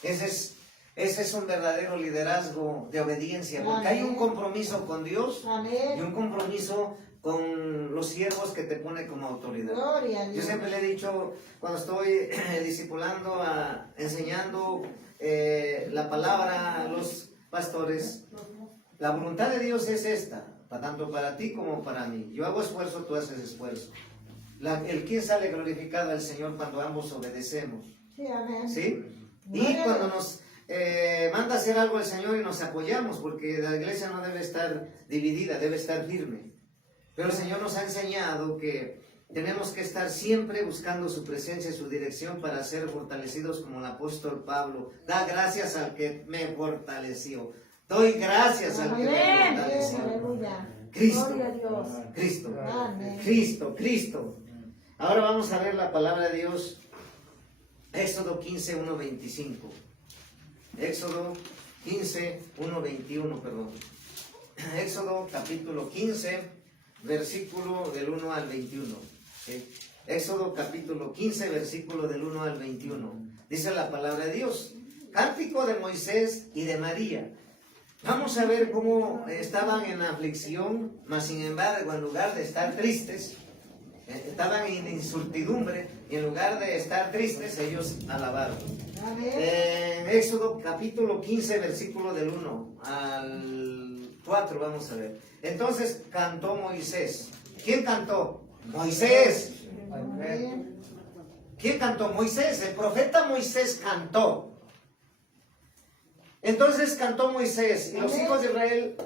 Ese es un verdadero liderazgo de obediencia, porque hay un compromiso con Dios Amén. y un compromiso con los siervos que te pone como autoridad. Gloria a Dios. Yo siempre le he dicho, cuando estoy discipulando, enseñando la palabra a los pastores, la voluntad de Dios es esta, tanto para ti como para mí. Yo hago esfuerzo, tú haces esfuerzo. El quien sale glorificado al Señor cuando ambos obedecemos. Sí, amén. ¿Sí? Y cuando nos manda a hacer algo el Señor y nos apoyamos, porque la iglesia no debe estar dividida, debe estar firme. Pero el Señor nos ha enseñado que tenemos que estar siempre buscando su presencia y su dirección para ser fortalecidos como el apóstol Pablo. Da gracias al que me fortaleció. Doy gracias al que me Amén. fortaleció. Aleluya. Cristo. Gloria a Dios. Cristo. Amén. Cristo. Ahora vamos a ver la palabra de Dios. Éxodo 15, 1, 25. Éxodo 15, 1, 21, perdón. Éxodo capítulo 15, versículo del 1 al 21. ¿Sí? Éxodo capítulo 15, versículo del 1 al 21. Dice la palabra de Dios. Cántico de Moisés y de María. Vamos a ver cómo estaban en aflicción, mas sin embargo, en lugar de estar tristes, estaban en incertidumbre, y en lugar de estar tristes, ellos alabaron. Amén. En Éxodo capítulo 15, versículo del 1 al 4, vamos a ver. Entonces cantó Moisés. ¿Quién cantó? Moisés. Amén. ¿Quién cantó? Moisés. El profeta Moisés cantó. Entonces cantó Moisés y los Amén. hijos de Israel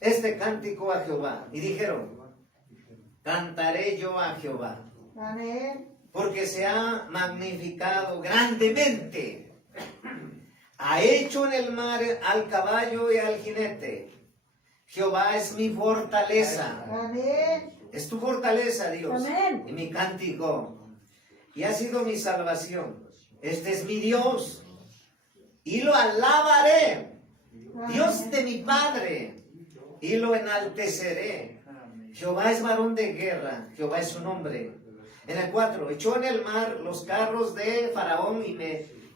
este cántico a Jehová. Y dijeron, cantaré yo a Jehová, Amén. porque se ha magnificado grandemente. Ha hecho en el mar al caballo y al jinete. Jehová es mi fortaleza. Amén. Es tu fortaleza, Dios. Amén. Y mi cántico. Y ha sido mi salvación. Este es mi Dios. Y lo alabaré. Dios de mi Padre. Y lo enalteceré. Jehová es varón de guerra. Jehová es su nombre. En el 4. Echó en el mar los carros de Faraón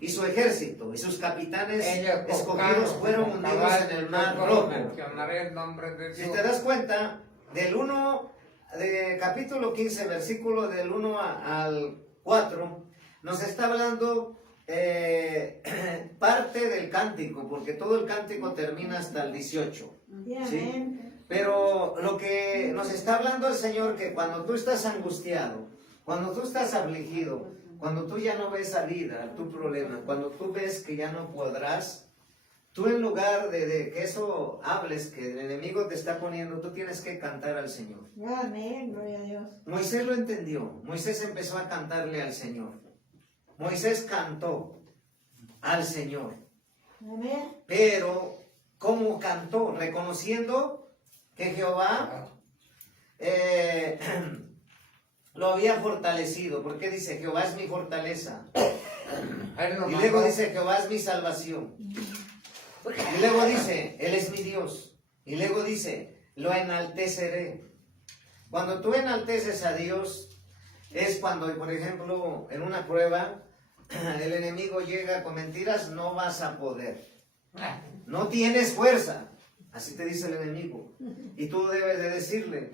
y su ejército. Y sus capitanes escogidos fueron hundidos en el mar rojo. Mencionaré el nombre de Si Dios. te das cuenta, de capítulo 15, versículo del 1 al 4, nos está hablando parte del cántico, porque todo el cántico termina hasta el 18. Sí, amén. Pero lo que nos está hablando el Señor, que cuando tú estás angustiado, cuando tú estás afligido, cuando tú ya no ves salida a tu problema, cuando tú ves que ya no podrás, tú en lugar de que eso hables, que el enemigo te está poniendo, tú tienes que cantar al Señor. Amén. Gloria a Dios. Moisés lo entendió. Moisés empezó a cantarle al Señor. Moisés cantó al Señor. Amén. Pero, ¿cómo cantó? Reconociendo que Jehová lo había fortalecido. Porque dice, Jehová es mi fortaleza. Y luego dice, Jehová es mi salvación. Y luego dice, Él es mi Dios. Y luego dice, lo enalteceré. Cuando tú enalteces a Dios, es cuando, por ejemplo, en una prueba, el enemigo llega con mentiras, no vas a poder. No tienes fuerza. Así te dice el enemigo. Y tú debes de decirle,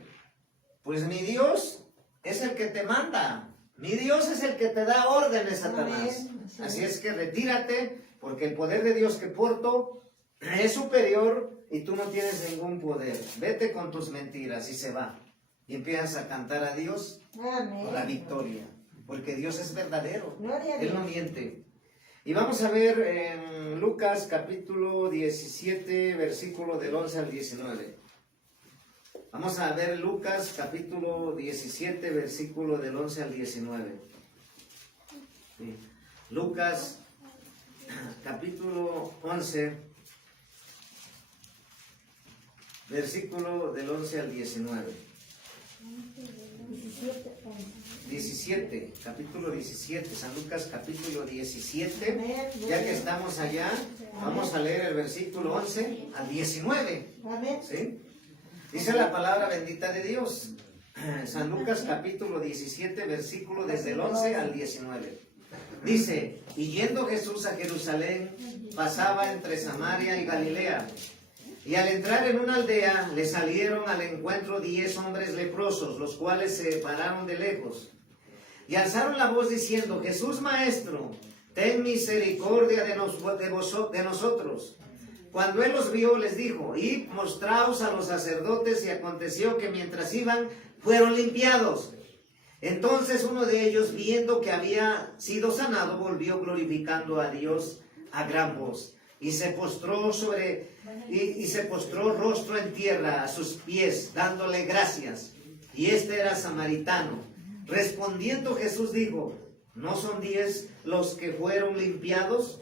pues mi Dios es el que te manda. Mi Dios es el que te da órdenes, Satanás. Así es que retírate, porque el poder de Dios que porto es superior y tú no tienes ningún poder. Vete con tus mentiras y se va. Y empiezas a cantar a Dios Amén. la victoria. Porque Dios es verdadero. Gloria a Él Dios. no miente. Y vamos a ver en Lucas capítulo 17, versículo del 11 al 19. Vamos a ver Lucas capítulo 17, versículo del 11 al 19. Sí. Lucas capítulo 11, versículo del 11 al 19. 17, capítulo 17, San Lucas capítulo 17. Amén. Ya que estamos allá, vamos a leer el versículo 11 al 19. Amén. ¿Sí? Dice la palabra bendita de Dios. San Lucas capítulo 17, versículo desde el 11 al 19. Dice, y yendo Jesús a Jerusalén, pasaba entre Samaria y Galilea. Y al entrar en una aldea, le salieron al encuentro 10 hombres leprosos, los cuales se pararon de lejos. Y alzaron la voz diciendo, Jesús Maestro, ten misericordia de nosotros. Cuando él los vio, les dijo, id, mostraos a los sacerdotes, y aconteció que mientras iban, fueron limpiados. Entonces uno de ellos, viendo que había sido sanado, volvió glorificando a Dios a gran voz. Y se postró se postró rostro en tierra a sus pies, dándole gracias. Y este era samaritano. Respondiendo Jesús dijo, ¿no son 10 los que fueron limpiados?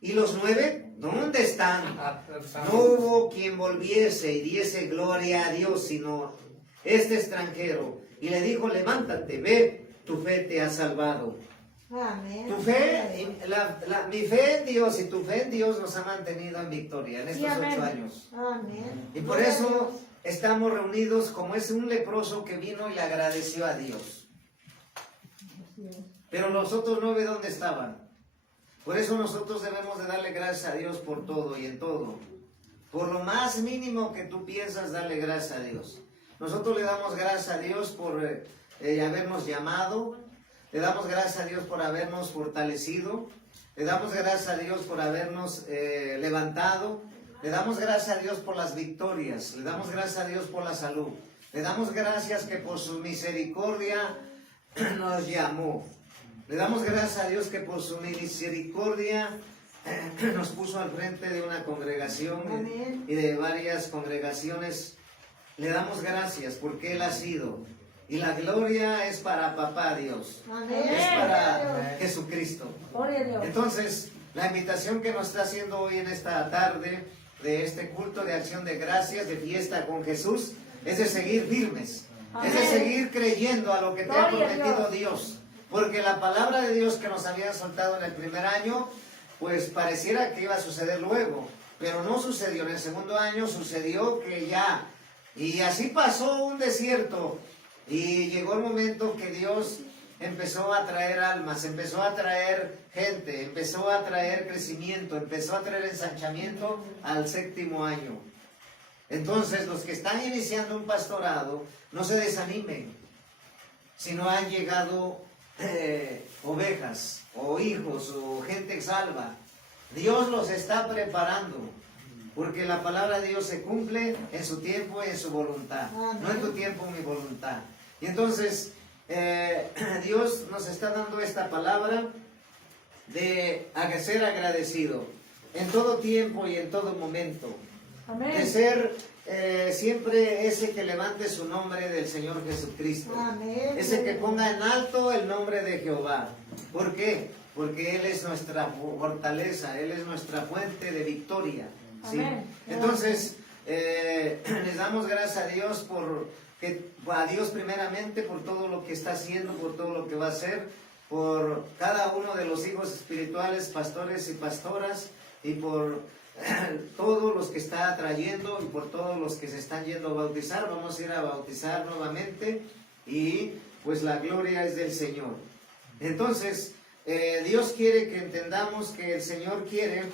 ¿Y los 9? ¿Dónde están? No hubo quien volviese y diese gloria a Dios, sino este extranjero. Y le dijo, levántate, ve, tu fe te ha salvado. Amén. Tu fe, mi fe en Dios y tu fe en Dios nos ha mantenido en victoria en estos 8 años. Amén. Y por eso estamos reunidos como es un leproso que vino y le agradeció a Dios. Pero los otros 9, ¿dónde estaban? Por eso nosotros debemos de darle gracias a Dios por todo y en todo. Por lo más mínimo que tú piensas, darle gracias a Dios. Nosotros le damos gracias a Dios por habernos llamado. Le damos gracias a Dios por habernos fortalecido. Le damos gracias a Dios por habernos levantado. Le damos gracias a Dios por las victorias. Le damos gracias a Dios por la salud. Le damos gracias que por su misericordia nos llamó. Le damos gracias a Dios que por su misericordia nos puso al frente de una congregación y de varias congregaciones. Le damos gracias porque Él ha sido. Y la gloria es para Papá Dios. Amén. Es para Jesucristo. Gloria a Dios. Entonces, la invitación que nos está haciendo hoy en esta tarde de este culto de acción de gracias, de fiesta con Jesús, es de seguir firmes. Es de seguir creyendo a lo que te ha prometido Dios. Porque la palabra de Dios que nos habían soltado en el primer año, pues pareciera que iba a suceder luego. Pero no sucedió. En el segundo año sucedió que ya. Y así pasó un desierto. Y llegó el momento que Dios empezó a traer almas, empezó a traer gente, empezó a traer crecimiento, empezó a traer ensanchamiento al 7º año. Entonces, los que están iniciando un pastorado, no se desanimen, si no han llegado ovejas, o hijos, o gente salva. Dios los está preparando, porque la palabra de Dios se cumple en su tiempo y en su voluntad. Amén. No en tu tiempo, mi voluntad. Y entonces, Dios nos está dando esta palabra de ser agradecido en todo tiempo y en todo momento. Amén. De ser siempre ese que levante su nombre del Señor Jesucristo. Amén. Ese que ponga en alto el nombre de Jehová. ¿Por qué? Porque Él es nuestra fortaleza, Él es nuestra fuente de victoria. ¿Sí? Amén. Entonces, les damos gracias a Dios a Dios primeramente por todo lo que está haciendo, por todo lo que va a hacer, por cada uno de los hijos espirituales, pastores y pastoras, y por todos los que está trayendo y por todos los que se están yendo a bautizar. Vamos a ir a bautizar nuevamente y pues la gloria es del Señor. Entonces, Dios quiere que entendamos que el Señor quiere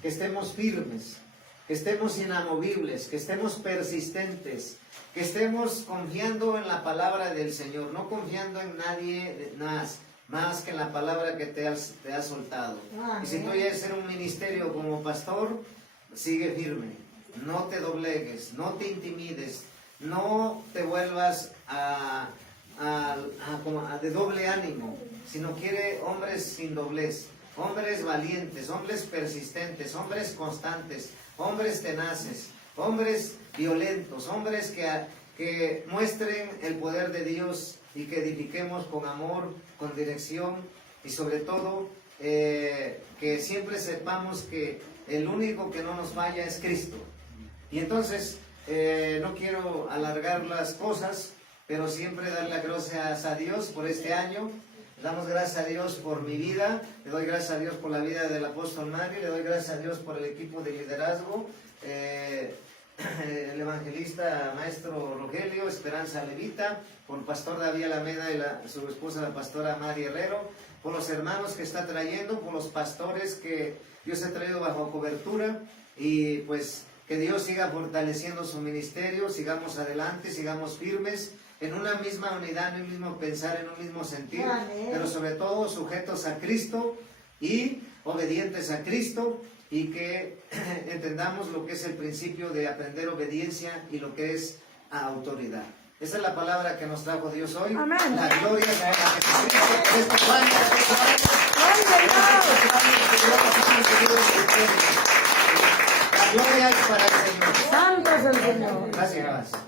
que estemos firmes, que estemos inamovibles, que estemos persistentes, que estemos confiando en la palabra del Señor, no confiando en nadie más que en la palabra que te ha soltado. Y si tú quieres ser un ministerio como pastor, sigue firme, no te doblegues, no te intimides, no te vuelvas de doble ánimo, sino quiere hombres sin doblez, hombres valientes, hombres persistentes, hombres constantes, hombres tenaces, hombres violentos, hombres que muestren el poder de Dios y que edifiquemos con amor, con dirección y sobre todo que siempre sepamos que el único que no nos falla es Cristo. Y entonces no quiero alargar las cosas, pero siempre dar las gracias a Dios por este año. Damos gracias a Dios por mi vida, le doy gracias a Dios por la vida del apóstol Mario, le doy gracias a Dios por el equipo de liderazgo, el evangelista maestro Rogelio, Esperanza Levita, por el pastor David Alameda y su esposa la pastora Mari Herrero, por los hermanos que está trayendo, por los pastores que Dios ha traído bajo cobertura, y pues que Dios siga fortaleciendo su ministerio, sigamos adelante, sigamos firmes, en una misma unidad, en un mismo pensar, en un mismo sentir, pero sobre todo sujetos a Cristo y obedientes a Cristo, y que entendamos lo que es el principio de aprender obediencia y lo que es autoridad. Esa es la palabra que nos trajo Dios hoy. Amén. La gloria sea a Jesucristo. La gloria es para el Señor. Santo es el Señor. Gracias.